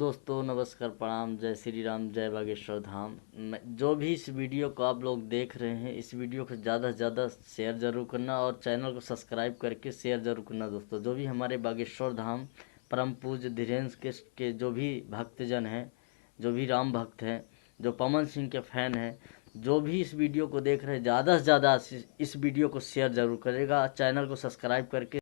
दोस्तों, नमस्कार, प्रणाम, जय श्री राम, जय बागेश्वर धाम। जो भी इस वीडियो को आप लोग देख रहे हैं, इस वीडियो को ज़्यादा से ज़्यादा शेयर ज़रूर करना और चैनल को सब्सक्राइब करके शेयर ज़रूर करना। दोस्तों, जो भी हमारे बागेश्वर धाम परम पूज्य धीरेन्द्र के जो भी भक्तजन हैं, जो भी राम भक्त हैं, जो पवन सिंह के फ़ैन हैं, जो भी इस वीडियो को देख रहे हैं, ज़्यादा से ज़्यादा इस वीडियो को शेयर ज़रूर करेगा, चैनल को सब्सक्राइब करके